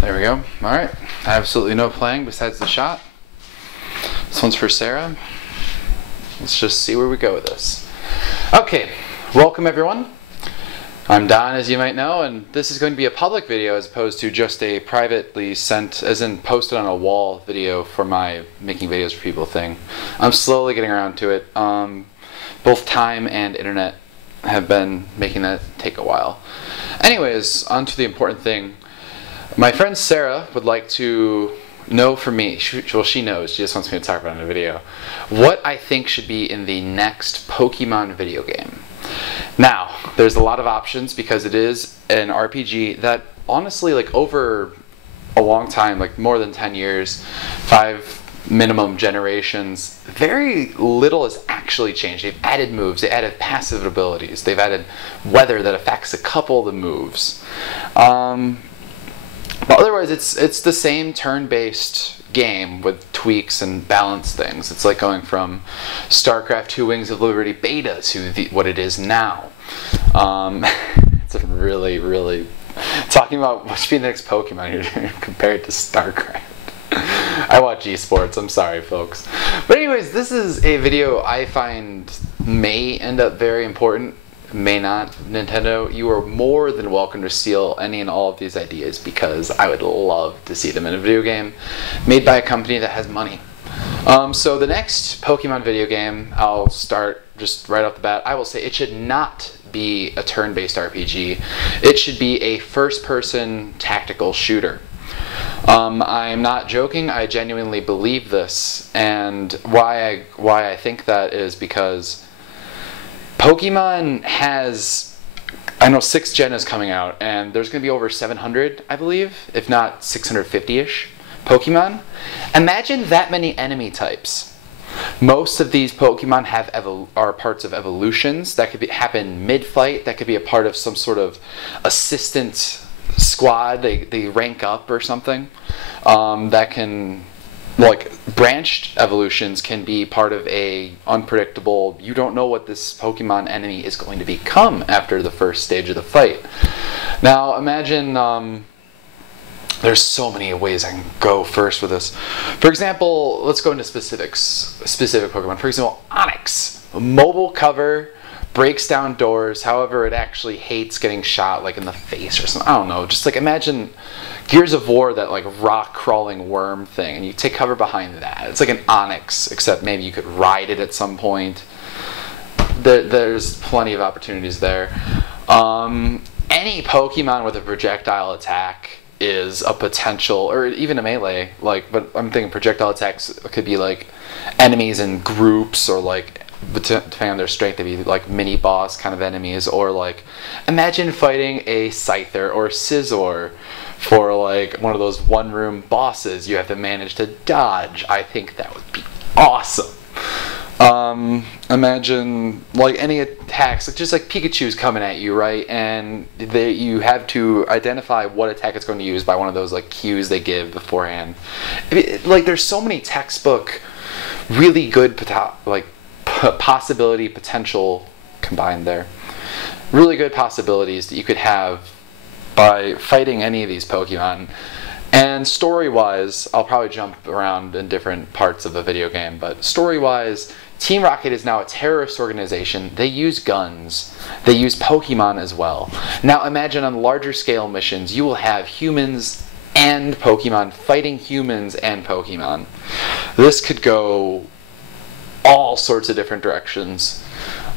There we go. All right. Absolutely no playing besides the shot. This one's for Sarah. Let's just see where we go with this. Okay. Welcome, everyone. I'm Don, as you might know, and this is going to be a public video as opposed to just a privately sent, as in posted on a wall video for my making videos for people thing. I'm slowly getting around to it. Both time and internet have been making that take a while. Anyways, on to the important thing. My friend Sarah would like to know from me, well, she knows, she just wants me to talk about it in a video, what I think should be in the next Pokemon video game. Now, there's a lot of options because it is an RPG that honestly, like over a long time, like more than 10 years, 5 minimum generations, very little has actually changed. They've added moves, they added passive abilities, they've added weather that affects a couple of the moves. But otherwise, it's the same turn-based game with tweaks and balance things. It's like going from StarCraft 2 Wings of Liberty beta to what it is now. It's really talking about what should be the next Pokemon here compared to StarCraft. I watch esports, I'm sorry folks. But anyways, this is a video I find may end up very important, may not. Nintendo, you are more than welcome to steal any and all of these ideas because I would love to see them in a video game made by a company that has money. So the next Pokemon video game, I'll start just right off the bat, I will say it should not be a turn-based RPG. It should be a first-person tactical shooter. I'm not joking, I genuinely believe this, and why I think that is because Pokemon has, I know 6th gen is coming out, and there's going to be over 700, I believe, if not 650-ish Pokemon. Imagine that many enemy types. Most of these Pokemon are parts of evolutions that could happen mid-fight, that could be a part of some sort of assistant squad, they rank up or something, that can, like, branched evolutions can be part of a unpredictable, you don't know what this Pokemon enemy is going to become after the first stage of the fight. Now imagine, there's so many ways I can go first with this. For example, let's go into specific Pokemon. For example, Onix, mobile cover, breaks down doors, however it actually hates getting shot like in the face or something. I don't know, just like imagine Gears of War, that like rock crawling worm thing, and you take cover behind that. It's like an Onix, except maybe you could ride it at some point. There's plenty of opportunities there. Any Pokemon with a projectile attack is a potential, or even a melee, like, but I'm thinking projectile attacks could be like enemies in groups, or like, depending on their strength, they'd be like mini boss kind of enemies, or like imagine fighting a Scyther or Scizor for like one of those one-room bosses you have to manage to dodge. I think that would be awesome. Imagine like any attacks, like just like Pikachu's coming at you, right? And you have to identify what attack it's going to use by one of those like cues they give beforehand. Like there's so many textbook, really good possibility potential combined there. Really good possibilities that you could have by fighting any of these Pokemon. And story-wise, I'll probably jump around in different parts of the video game, but story-wise, Team Rocket is now a terrorist organization. They use guns. They use Pokemon as well. Now imagine on larger scale missions, you will have humans and Pokemon fighting humans and Pokemon. This could go all sorts of different directions.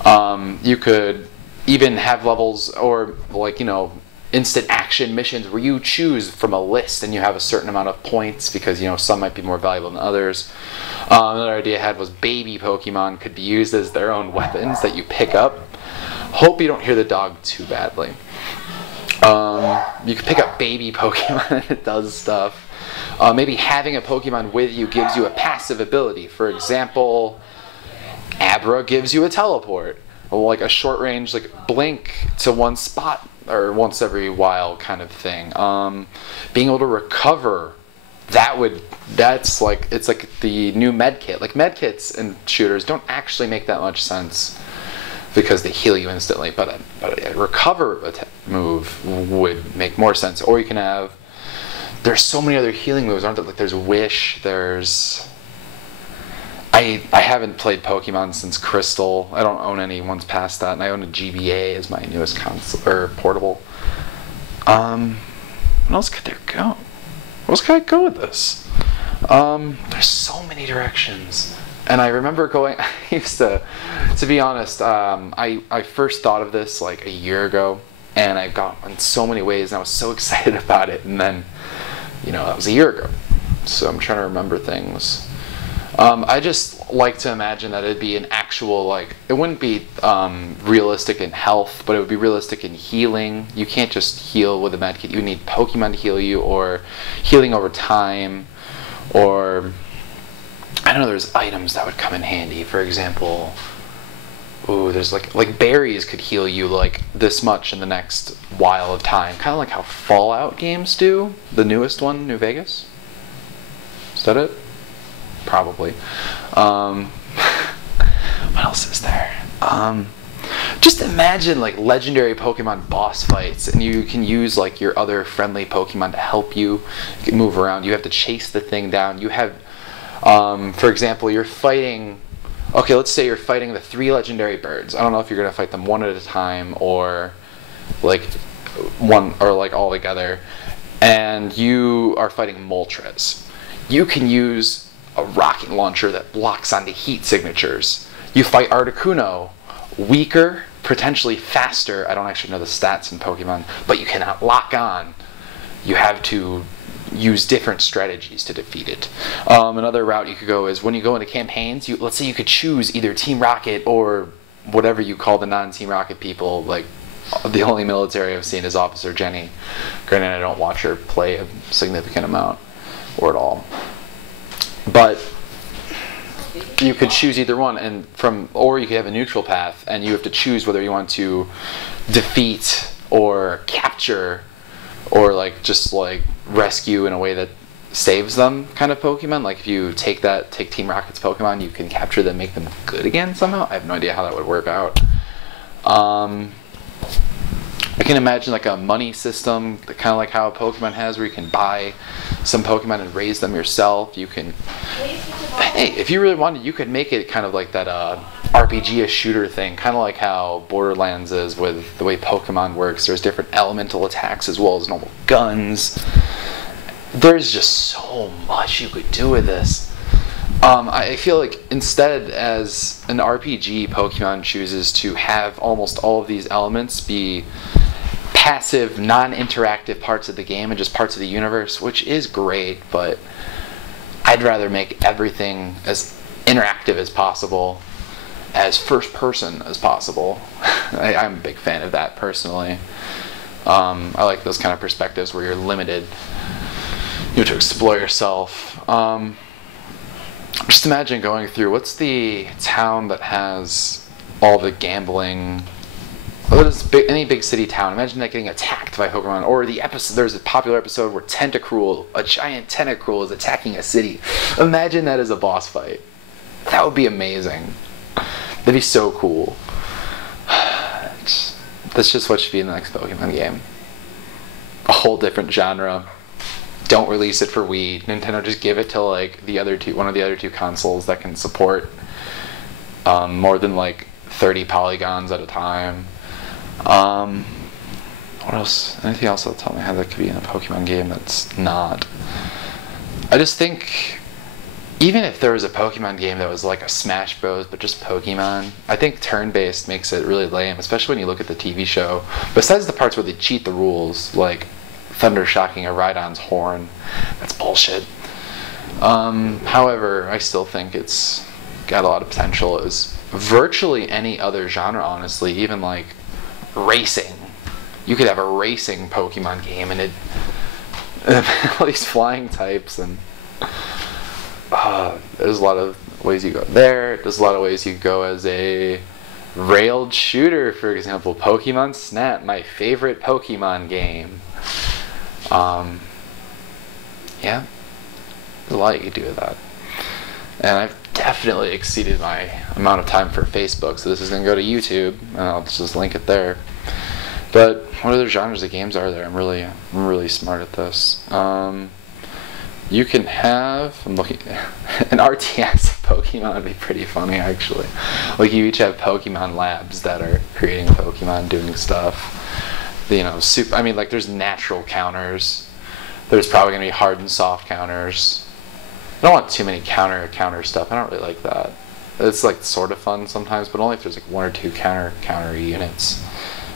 You could even have levels, or like, you know, instant action missions where you choose from a list and you have a certain amount of points because, you know, some might be more valuable than others. Another idea I had was baby Pokemon could be used as their own weapons that you pick up. Hope you don't hear the dog too badly. You can pick up baby Pokemon and it does stuff. Maybe having a Pokemon with you gives you a passive ability. For example, Abra gives you a teleport, or like a short range like blink to one spot or once every while kind of thing. Being able to recover, that's like, it's like the new medkit. Like medkits in shooters don't actually make that much sense because they heal you instantly, but a recover move would make more sense. Or you can have there's so many other healing moves, aren't there? Like there's Wish, there's... I haven't played Pokemon since Crystal. I don't own any ones past that, and I own a GBA as my newest console, or portable. What else could there go? What else could I go with this? There's so many directions. And I remember going, I used to be honest, I first thought of this like a year ago, and I've gone in so many ways, and I was so excited about it, and then, that was a year ago. So I'm trying to remember things. I just like to imagine that it'd be an actual, like, it wouldn't be realistic in health, but it would be realistic in healing. You can't just heal with a medkit. You need Pokemon to heal you, or healing over time, or, I don't know, there's items that would come in handy. For example, there's like berries could heal you like this much in the next while of time. Kind of like how Fallout games do. The newest one, New Vegas. Is that it? Probably. What else is there? Just imagine like legendary Pokemon boss fights, and you can use like your other friendly Pokemon to help you move around. You have to chase the thing down. You have, for example, you're fighting... Okay, let's say you're fighting the 3 legendary birds. I don't know if you're going to fight them one at a time, or like one, or like all together. And you are fighting Moltres. You can use a rocket launcher that blocks onto heat signatures. You fight Articuno, weaker, potentially faster. I don't actually know the stats in Pokemon, but you cannot lock on. You have to use different strategies to defeat it. Another route you could go is when you go into campaigns, let's say you could choose either Team Rocket or whatever you call the non-Team Rocket people. Like, the only military I've seen is Officer Jenny. Granted, I don't watch her play a significant amount or at all. But you could choose either one, or you could have a neutral path, and you have to choose whether you want to defeat or capture, or like just like rescue in a way that saves them kind of Pokemon. Like if you take Team Rocket's Pokemon, you can capture them, make them good again somehow. I have no idea how that would work out. I can imagine like a money system, kind of like how Pokemon has, where you can buy some Pokemon and raise them yourself. You can, hey, if you really wanted, you could make it kind of like that RPG, a shooter thing, kind of like how Borderlands is with the way Pokemon works. There's different elemental attacks as well as normal guns. There's just so much you could do with this. I feel like instead, as an RPG, Pokemon chooses to have almost all of these elements be passive, non-interactive parts of the game and just parts of the universe, which is great, but I'd rather make everything as interactive as possible, as first person as possible. I'm a big fan of that personally. I like those kind of perspectives where you're limited, you have to explore yourself. Just imagine going through, what's the town that has all the gambling? Any big city town. Imagine that getting attacked by Pokemon. Or there's a popular episode where Tentacruel, a giant Tentacruel, is attacking a city. Imagine that as a boss fight. That would be amazing. That'd be so cool. That's just what should be in the next Pokemon game. A whole different genre. Don't release it for Wii. Nintendo, just give it to like one of the other two consoles that can support more than like 30 polygons at a time. What else? Anything else off the top of my head that could be in a Pokemon game that's not? I just think, even if there was a Pokemon game that was like a Smash Bros, but just Pokemon, I think turn-based makes it really lame, especially when you look at the TV show. Besides the parts where they cheat the rules, like Thunder shocking a Rhydon's horn, that's bullshit. However, I still think it's got a lot of potential as virtually any other genre, honestly. Even like racing, you could have a racing Pokemon game, and all these flying types, and there's a lot of ways you go there. There's a lot of ways you go as a railed shooter, for example, Pokemon Snap, my favorite Pokemon game. Yeah, there's a lot you could do with that. And I've definitely exceeded my amount of time for Facebook, so this is going to go to YouTube, and I'll just link it there. But what other genres of games are there? I'm really smart at this. You can have, I'm looking, an RTS of Pokemon would be pretty funny actually. Like you each have Pokemon labs that are creating Pokemon, doing stuff. You know, I mean, like there's natural counters. There's probably gonna be hard and soft counters. I don't want too many counter stuff. I don't really like that. It's like sort of fun sometimes, but only if there's like one or two counter units.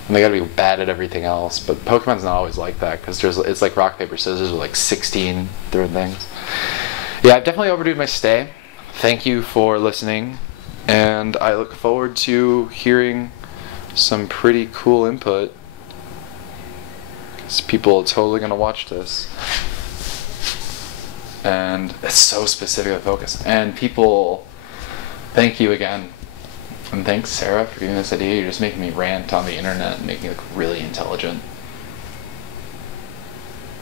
And they gotta be bad at everything else, but Pokemon's not always like that, because it's like rock, paper, scissors with like 16 different things. Yeah, I've definitely overdue my stay. Thank you for listening, and I look forward to hearing some pretty cool input, because people are totally gonna watch this. And it's so specific to focus. And people, thank you again. And thanks, Sarah, for giving this idea. You're just making me rant on the internet and making me look really intelligent.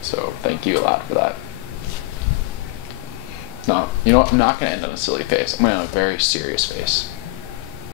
So thank you a lot for that. No, you know what? I'm not going to end on a silly face. I'm going to end on a very serious face.